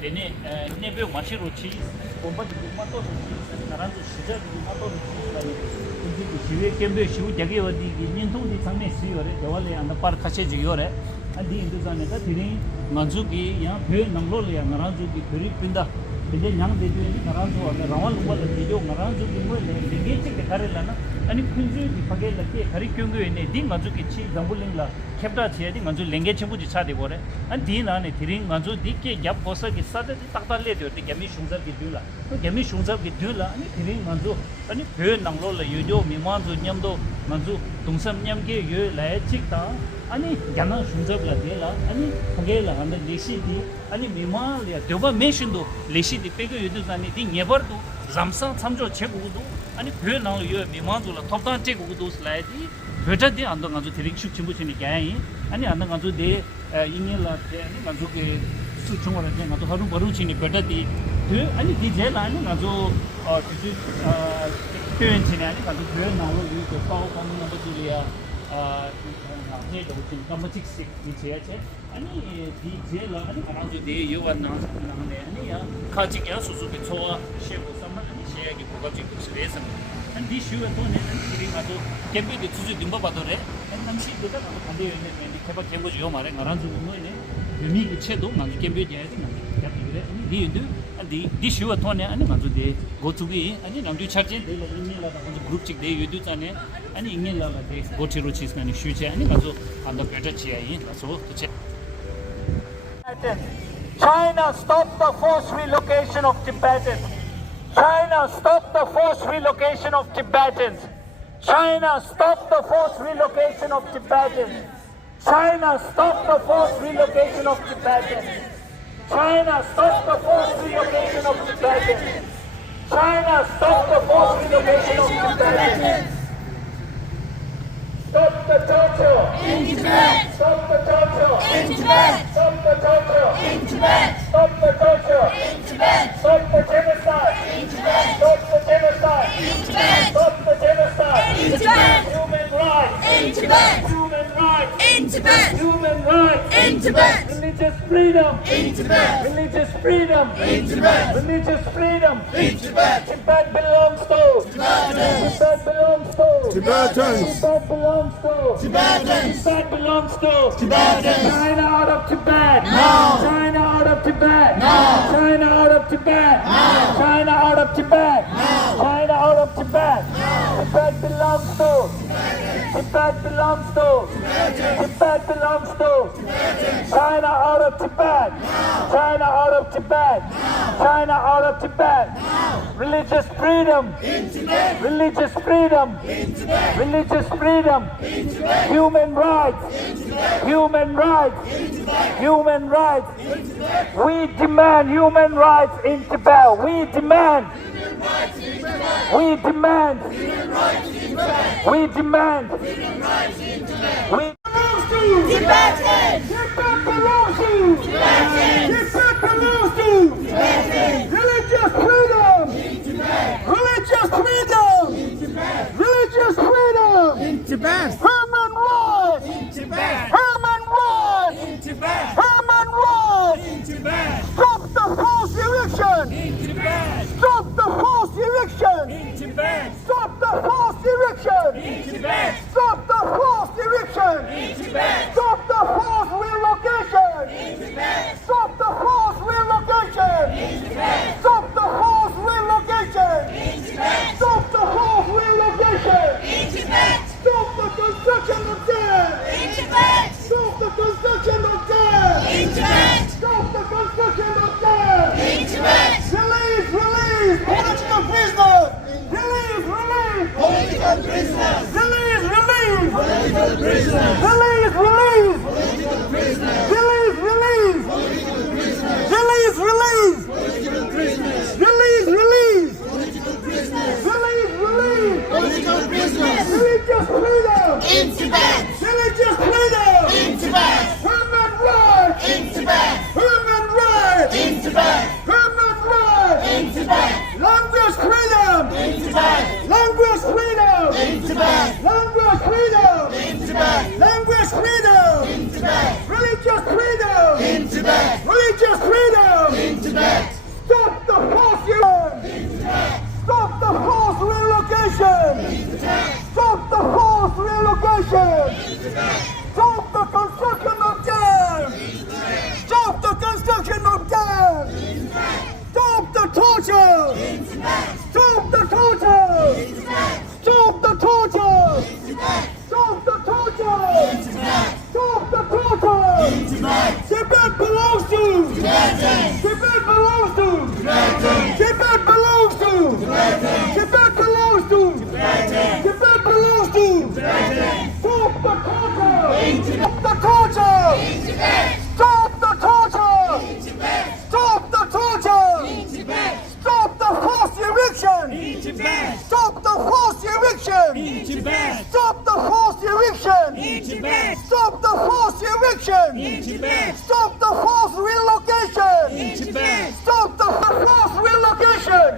Bene, nebe machirochi, bomba di mato, naranjo shija di mato, di shive kembe shivu jage wadi nintu di sangne siyore, jawale anda par khashe jiyore, adi induzane da tiri manju ki ya phe namlo le naranjo ki phiri pinda, pinde nyang de di naranjo ane rawan wala di jo naranjo ki mo le lingeche ke kare lana, ani kunju di phage lake hari kyungyo ene di manju ki chi zambuling la 캡다 지야디 먼저 랭게치 부지 차대 보래 안 디나네 디링 먼저 디께 갭 보서기 사데 딱달래 되디 개미 슝잡기 둘라 그 개미 슝잡기 둘라 아니 디링 먼저 아니 배 낭로라 유조 미만조 냠도 먼저 동섬 냠게 유 라이직다 아니 야나 슝잡라 데라 아니 포게라 한데 레시디 아니 미만리아 되바 메신도 레시디 빼고 유도자니 디 네버도 잠상 참조 제고도 아니 배 낭로 유 미만조라 톱단 제고도 슬라이디 베타디 안도 가지고 드릭축 침부치니 개이 아니 안도 가지고 데 이메일라 데 아니 가지고 그 수청을 해 가지고 하루 버루치니 베타디 그 아니 디젤 아니 가지고 디지 표현치니 아니 가지고 표현 나로 이거 파워 공는 것들이야 네도 좀 감직식 이제야체 아니 디젤 아니 가지고 데 요완나 나네 아니야 카직야 수수비 초와 셰고 삼만 아니 셰야기 고가지 스레스 디 슈에 돈에 디링 가도 캠비디 주주 dimba 받으래 남시 되다 가도 반대 있는 멘디 개발 개보지 요 말에 나란주 뭐네 유미 체도 만주 캠비디 해야지 그래 디인도 디 슈에 돈에 아니 만주 데 고투기 아니 남주 차지 데 이메일라다 먼저 그룹 찍 데, 유튜브 안에 아니 이메일라다 데 고치로 치스나니 슈제 아니 가서 안다 베터 치야이 가서 도체 China stop the forced relocation of Tibetans. China stop the forced relocation of Tibetans. China stop the forced relocation of Tibetans. China stop the forced relocation of Tibetans. China stop the forced relocation of Tibetans. China stop the forced relocation of Tibetans. Stop the torture in Tibet. Stop the torture In Tibet. Stop the torture In Tibet. Stop the torture In Tibet. Stop the genocide In Tibet. Stop the genocide In Tibet. Stop the genocide In Tibet. Human rights In Tibet. Human rights In Tibet. Human rights In Tibet. Religious freedom In Tibet. Religious freedom In Tibet. Religious freedom In Tibet. Tibet belongs to Tibetans. Tibet belongs to Tibetans. Tibet belongs to Tibetans. Tibet belongs to Tibetans. China out of Tibet. No. China out of Tibet. No. China out of Tibet. No. China out of Tibet. No. China out of Tibet. No. Tibet belongs to Tibet belongs to Tibet belongs to China out of Tibet. China out of Tibet. China out of Tibet. Religious freedom. In Tibet. Religious freedom. In Tibet. Religious freedom. In Tibet. Human rights. In Tibet. Human rights. In Tibet. Human rights. In Tibet. We demand human rights in Tibet. We demand. Human rights in Tibet. We demand. Human rights in Tibet. We demand. Human rights in Tibet. We belongs to Tibetans. Tibet belongs to Tibetans. Tibet belongs to Tibetans. religious freedom. In Tibet. Religious freedom. In Tibet. Religious freedom. In Tibet. Human rights. In Tibet. Human rights. In Tibet. Human rights. In Tibet. Stop the forced eviction. In Tibet. Stop the forced eviction. In Tibet. Stop the forced eviction. In Tibet. Stop the forced eviction. In Tibet. Stop the forced relocation. In Tibet. Stop the forced relocation. In Tibet. Stop the forced relocation. In Tibet. Stop the forced relocation. In Tibet. Stop the construction of dam. In Tibet. Stop the construction of dam. In Tibet. Stop the construction of dam. In Tibet. Release, release, political prisoners. Release, release. Political prisoners. Release, release. Political prisoners. Release, release. Political prisoners. Release, release. Political prisoners. Release, release. Political prisoners. Release, release. Political prisoners. Release, release. Political prisoners. Religious freedom. In Tibet. Religious freedom. In Tibet. Human rights. In Tibet. Human rights. In Tibet. Human rights. In Tibet. Language freedom. In Tibet. Language freedom. In Tibet. Language freedom. In Tibet. Language freedom. In Tibet. Religious freedom. In Tibet. Religious freedom. In Tibet. relocation. Stop the construction of dams. Stop the construction of dams. Stop the torture. Stop the torture. Stop the torture. Stop the torture. Stop the torture. Tibet belongs to. Tibet belongs to. Tibet belongs to. Tibet belongs to. Tibet belongs to. Stop the torture. Stop the torture. Stop the torture. Stop the torture. Stop the forced eviction. Stop the forced eviction. Stop the forced eviction. Stop the forced eviction. Stop the forced relocation. Stop the forced relocation.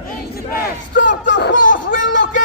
Stop the forced relocation.